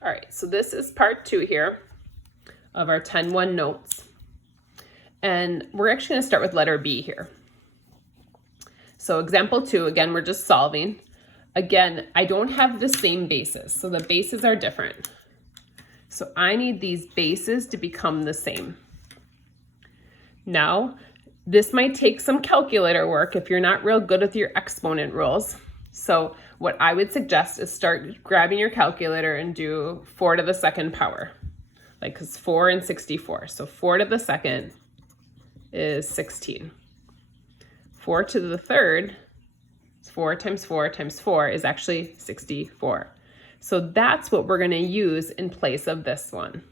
All right, so this is part 2 here of our 10-1 notes. And we're actually going to start with letter B here. So example 2, again, we're just solving. Again, I don't have the same bases, so the bases are different. So I need these bases to become the same. Now, this might take some calculator work if you're not real good with your exponent rules. So what I would suggest is start grabbing your calculator and do 4 to the second power. Like, because 4 and 64. So 4 to the second is 16. 4 to the third, 4 times 4 times 4 is actually 64. So that's what we're going to use in place of this one.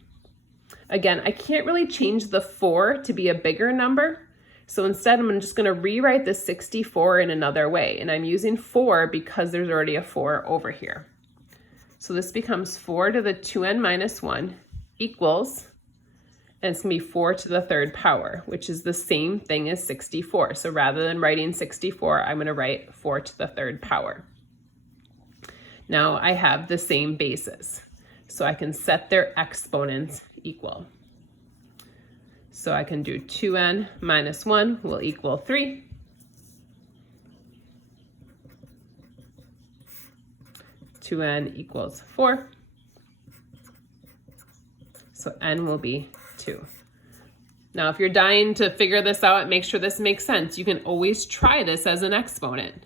Again, I can't really change the 4 to be a bigger number. So instead, I'm just going to rewrite the 64 in another way. And I'm using 4 because there's already a 4 over here. So this becomes 4 to the 2n minus 1 equals, and it's going to be 4 to the third power, which is the same thing as 64. So rather than writing 64, I'm going to write 4 to the third power. Now I have the same bases, so I can set their exponents equal. So I can do 2n minus 1 will equal 3. Two n equals 4. So n will be 2. Now, if you're dying to figure this out and make sure this makes sense, you can always try this as an exponent.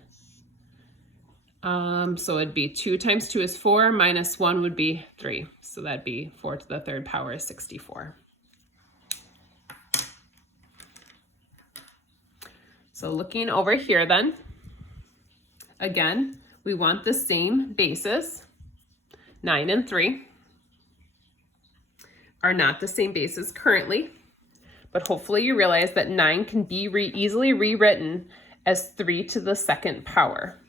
So it'd be 2 times 2 is 4, minus 1 would be 3. So that'd be 4 to the third power is 64. So looking over here then, again, we want the same bases. 9 and 3 are not the same bases currently, but hopefully you realize that 9 can be easily rewritten as 3 to the second power.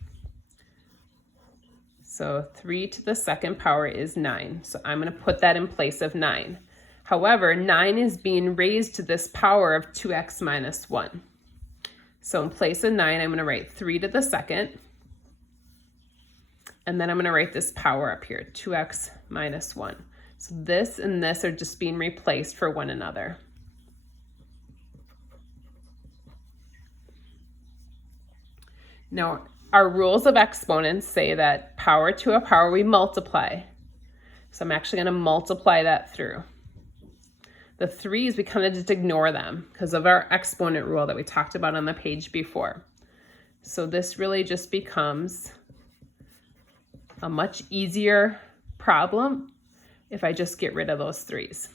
So 3 to the second power is 9. So I'm going to put that in place of 9. However, 9 is being raised to this power of 2x minus 1. So in place of 9, I'm going to write 3 to the second. And then I'm going to write this power up here, 2x minus 1. So this and this are just being replaced for one another. Now, our rules of exponents say that power to a power we multiply. So I'm actually going to multiply that through. The 3's, we kind of just ignore them because of our exponent rule that we talked about on the page before. So this really just becomes a much easier problem if I just get rid of those 3's.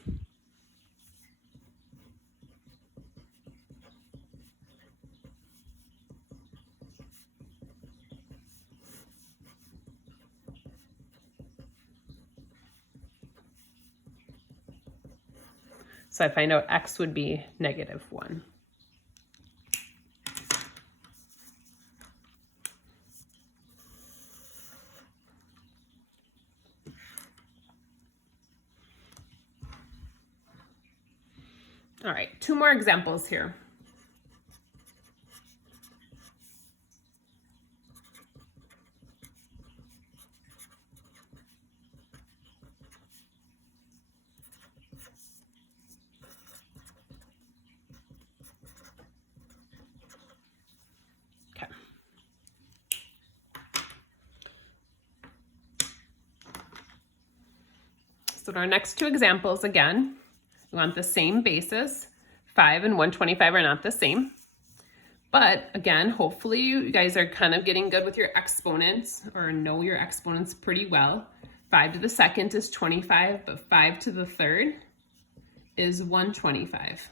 So I find out x would be negative 1. All right, 2 more examples here. Okay. So in our next 2 examples, again, we want the same basis. 5 and 125 are not the same. But again, hopefully you guys are kind of getting good with your exponents or know your exponents pretty well. 5 to the second is 25, but 5 to the third is 125.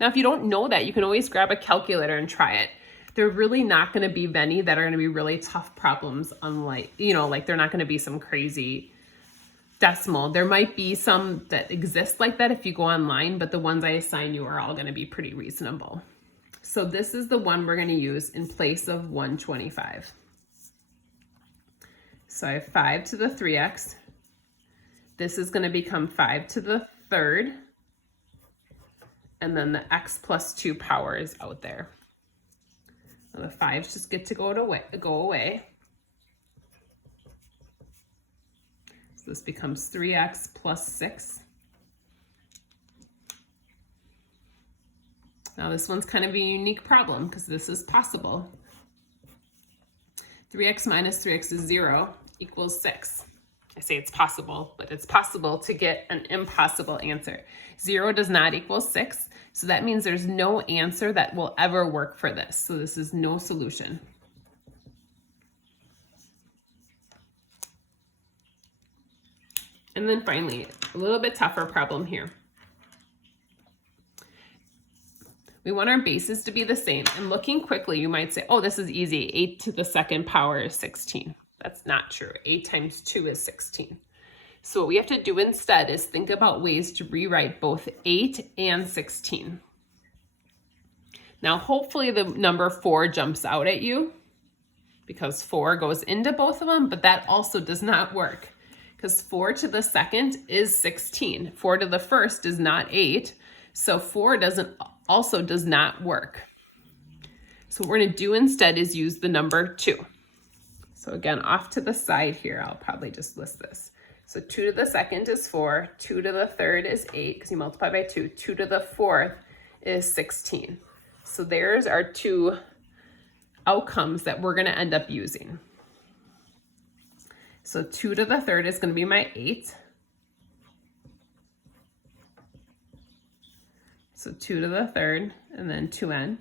Now, if you don't know that, you can always grab a calculator and try it. They're really not going to be many that are going to be really tough problems, unlike, like they're not going to be some crazy decimal. There might be some that exist like that if you go online, but the ones I assign you are all going to be pretty reasonable. So this is the one we're going to use in place of 125. So I have 5 to the 3x. This is going to become 5 to the third. And then the x plus 2 power is out there. Now the 5's just get to go away. So this becomes 3x plus 6. Now this one's kind of a unique problem because this is possible. 3x minus 3x is 0 equals 6. I say it's possible, but it's possible to get an impossible answer. 0 does not equal 6, so that means there's no answer that will ever work for this. So this is no solution. And then finally, a little bit tougher problem here. We want our bases to be the same. And looking quickly, you might say, oh, this is easy. 8 to the second power is 16. That's not true. 8 times 2 is 16. So what we have to do instead is think about ways to rewrite both 8 and 16. Now, hopefully the number 4 jumps out at you because 4 goes into both of them, but that also does not work because 4 to the second is 16. 4 to the first is not 8. So 4 also does not work. So what we're going to do instead is use the number 2. So again, off to the side here, I'll probably just list this. So 2 to the second is 4, 2 to the third is 8, because you multiply by 2, 2 to the fourth is 16. So there's our 2 outcomes that we're going to end up using. So 2 to the third is going to be my 8. So 2 to the third, and then 2n.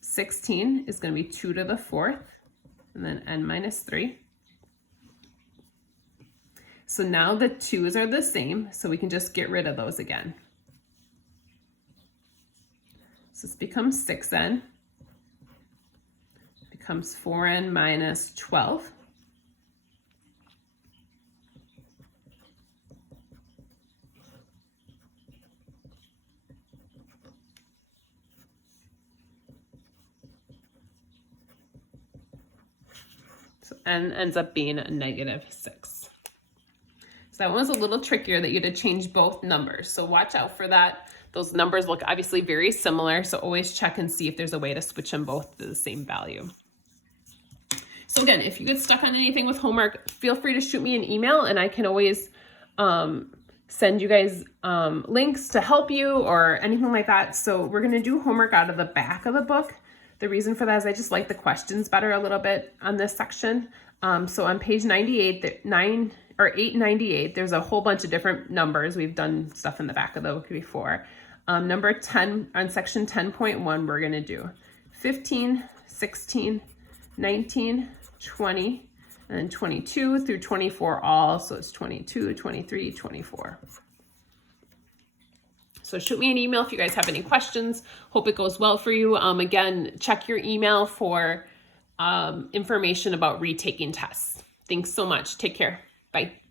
16 is going to be 2 to the fourth, and then n minus 3. So now the 2's are the same, so we can just get rid of those again. So this becomes 6n, becomes 4n minus 12. So n ends up being a negative 6. So that one was a little trickier that you had to change both numbers. So watch out for that. Those numbers look obviously very similar, so always check and see if there's a way to switch them both to the same value. So again, if you get stuck on anything with homework, feel free to shoot me an email and I can always send you guys links to help you or anything like that. So we're going to do homework out of the back of the book. The reason for that is I just like the questions better a little bit on this section. So on page 98, 898, there's a whole bunch of different numbers. We've done stuff in the back of the book before. Number 10 on section 10.1, we're going to do 15, 16, 19, 20, and then 22 through 24 all. So it's 22, 23, 24. So shoot me an email if you guys have any questions. Hope it goes well for you. Again, check your email for information about retaking tests. Thanks so much. Take care. Bye.